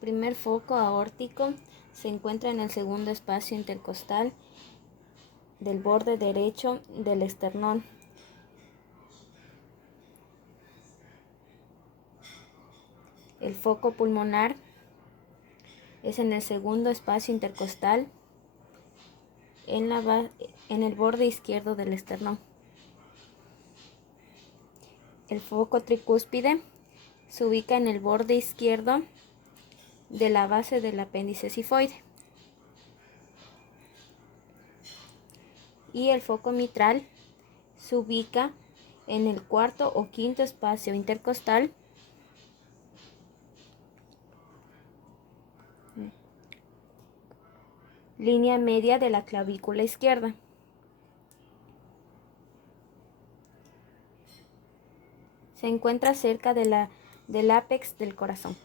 Primer foco aórtico se encuentra en el segundo espacio intercostal del borde derecho del esternón. El foco pulmonar es en el segundo espacio intercostal en el borde izquierdo del esternón. El foco tricúspide se ubica en el borde izquierdo de la base del apéndice cifoide. Y el foco mitral se ubica en el cuarto o quinto espacio intercostal línea media de la clavícula izquierda. Se encuentra cerca del ápex del corazón.